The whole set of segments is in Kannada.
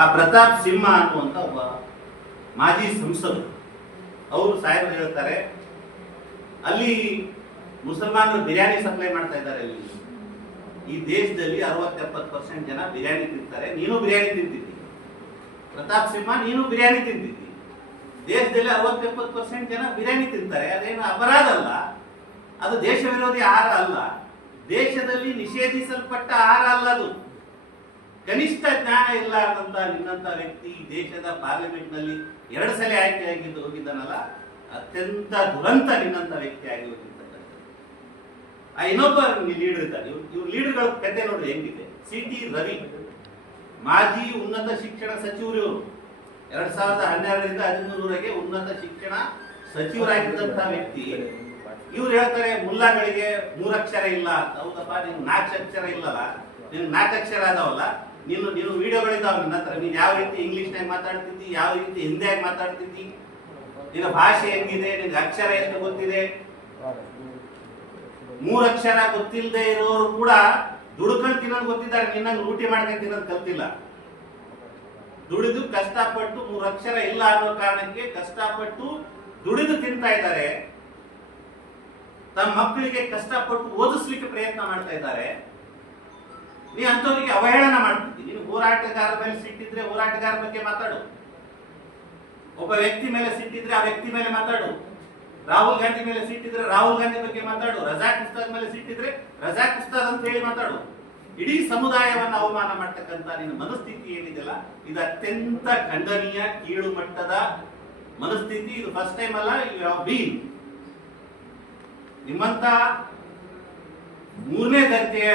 ಆ ಪ್ರತಾಪ್ ಸಿಂಹ ಅನ್ನುವಂಥ ಒಬ್ಬ ಮಾಜಿ ಸಂಸದರು ಅವರು ಸಾಹೇಬರು ಹೇಳ್ತಾರೆ, ಅಲ್ಲಿ ಮುಸಲ್ಮಾನರು ಬಿರಿಯಾನಿ ಸಪ್ಲೈ ಮಾಡ್ತಾ ಇದ್ದಾರೆ. ಅಲ್ಲಿ ಈ ದೇಶದಲ್ಲಿ 60-70% ಜನ ಬಿರಿಯಾನಿ ತಿಂತಾರೆ. ನೀನು ಬಿರಿಯಾನಿ ತಿಂತಿದ್ದಿ ಪ್ರತಾಪ್ ಸಿಂಹ, ನೀನು ಬಿರಿಯಾನಿ ತಿಂತಿದ್ದಿ. ದೇಶದಲ್ಲಿ 60-70% ಜನ ಬಿರಿಯಾನಿ ತಿಂತಾರೆ. ಅದೇನು ಅಪರಾಧ ಅಲ್ಲ, ಅದು ದೇಶ ವಿರೋಧಿ ಆಹಾರ ಅಲ್ಲ, ದೇಶದಲ್ಲಿ ನಿಷೇಧಿಸಲ್ಪಟ್ಟ ಆಹಾರ ಅಲ್ಲ. ಅದು ಕನಿಷ್ಠ ಜ್ಞಾನ ಇಲ್ಲಾರ್ದಂತ ನಿನ್ನಂತ ವ್ಯಕ್ತಿ ದೇಶದ ಪಾರ್ಲಿಮೆಂಟ್ ನಲ್ಲಿ 2 ಸಲ ಆಯ್ಕೆಯಾಗಿದ್ದು ಹೋಗಿದ್ದಾನಲ್ಲ, ಅತ್ಯಂತ ದುರಂತ ನಿನ್ನಂತ ವ್ಯಕ್ತಿ ಆಗಿ ಹೋಗಿರ್ತಕ್ಕಂಥ. ಆ ಇನ್ನೊಬ್ಬ ಲೀಡರ್ ಇದ್ದಾರೆ. ಇವ್ರ ಲೀಡರ್ಗಳ ಕತೆ ನೋಡ್ರಿ ಹೆಂಗಿದೆ. CT ರವಿ ಮಾಜಿ ಉನ್ನತ ಶಿಕ್ಷಣ ಸಚಿವರು. ಇವರು 2012ರಿಂದ 2013ವರೆಗೆ ಉನ್ನತ ಶಿಕ್ಷಣ ಸಚಿವರಾಗಿದ್ದಂತ ವ್ಯಕ್ತಿ. ಇವ್ರು ಹೇಳ್ತಾರೆ, ಮುಲ್ಲಾಗಳಿಗೆ 3 ಅಕ್ಷರ ಇಲ್ಲ. ಹೌದಪ್ಪ, ನಿನ್ 4 ಅಕ್ಷರ ಇಲ್ಲಲ್ಲ, ನಿನ್ 4 ಅಕ್ಷರ ಅದಾವಲ್ಲ, ನೀನು ವಿಡಿಯೋಗಳಿದ್ದಾವ ನನ್ನ ಹತ್ರ. ನೀನು ಯಾವ ರೀತಿ ಇಂಗ್ಲಿಷ್ನಾಗ ಮಾತಾಡ್ತಿದ್ದಿ, ಯಾವ ರೀತಿ ಹಿಂದಿಯಾಗಿ ಮಾತಾಡ್ತಿದ್ದಿ, ನಿನ್ನ ಭಾಷೆ ಹೆಂಗಿದೆ, ನಿನ್ಗೆ ಅಕ್ಷರ ಎಷ್ಟು ಗೊತ್ತಿದೆ. 3 ಅಕ್ಷರ ಗೊತ್ತಿಲ್ಲದೆ ಇರೋರು ಕೂಡ ದುಡ್ಕೊಂಡು ತಿನ್ನೋದು ಗೊತ್ತಿದ್ದಾರೆ. ನಿನ್ನಂಗೆ ಲೂಟಿ ಮಾಡ್ಕೊಂಡು ತಿನ್ನೋದು ಕಲ್ತಿಲ್ಲ. ದುಡಿದು ಕಷ್ಟಪಟ್ಟು 3 ಅಕ್ಷರ ಇಲ್ಲ ಅನ್ನೋ ಕಾರಣಕ್ಕೆ ಕಷ್ಟಪಟ್ಟು ದುಡಿದು ತಿಂತಾ ಇದ್ದಾರೆ. ತಮ್ಮ ಮಕ್ಕಳಿಗೆ ಕಷ್ಟಪಟ್ಟು ಓದಿಸ್ಲಿಕ್ಕೆ ಪ್ರಯತ್ನ ಮಾಡ್ತಾ ಇದ್ದಾರೆ. ನೀ ಅಂತವರಿಗೆ ಅವಹೇಳನ ಮಾಡ್ತಿದ್ದಿ. ನೀನು ಹೋರಾಟಗಾರ ಮೇಲೆ ಸಿಟ್ಟಿದ್ರೆ ಹೋರಾಟಗಾರ ಬಗ್ಗೆ ಮಾತಾಡು. ಒಬ್ಬ ವ್ಯಕ್ತಿ ಮೇಲೆ ಸಿಟ್ಟಿದ್ರೆ ಆ ವ್ಯಕ್ತಿ ಮೇಲೆ ಮಾತಾಡು. ರಾಹುಲ್ ಗಾಂಧಿ ಮೇಲೆ ಸಿಟ್ಟಿದ್ರೆ ರಾಹುಲ್ ಗಾಂಧಿ ಬಗ್ಗೆ ಮಾತಾಡು. ರಜಾಕ್ ಉಸ್ತಾದ್ ಮೇಲೆ ಸಿಟ್ಟಿದ್ರೆ ರಜಾಕ್ ಉಸ್ತಾದ್ ಅಂತ ಹೇಳಿ ಮಾತಾಡು. ಇಡೀ ಸಮುದಾಯವನ್ನು ಅವಮಾನ ಮಾಡ್ತಕ್ಕಂಥ ನಿನ್ನ ಮನಸ್ಥಿತಿ ಏನಿದೆಯಲ್ಲ, ಇದು ಅತ್ಯಂತ ಖಂಡನೀಯ, ಕೀಳು ಮಟ್ಟದ ಮನಸ್ಥಿತಿ. ಇದು ಫಸ್ಟ್ ಟೈಮ್ ಅಲ್ಲ, ಯು ಹ್ಯಾವ್ ಬೀನ್. ನಿಮ್ಮಂತ 3ನೇ ದರ್ಜೆಯ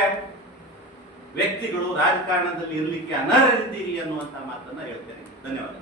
ವ್ಯಕ್ತಿಗಳು ರಾಜಕಾರಣದಲ್ಲಿ ಇರಲಿಕ್ಕೆ ಅನರ್ಹರಿದ್ದೀರಿ ಅನ್ನುವಂತ ಮಾತನ್ನ ಹೇಳ್ತೇನೆ. ಧನ್ಯವಾದ.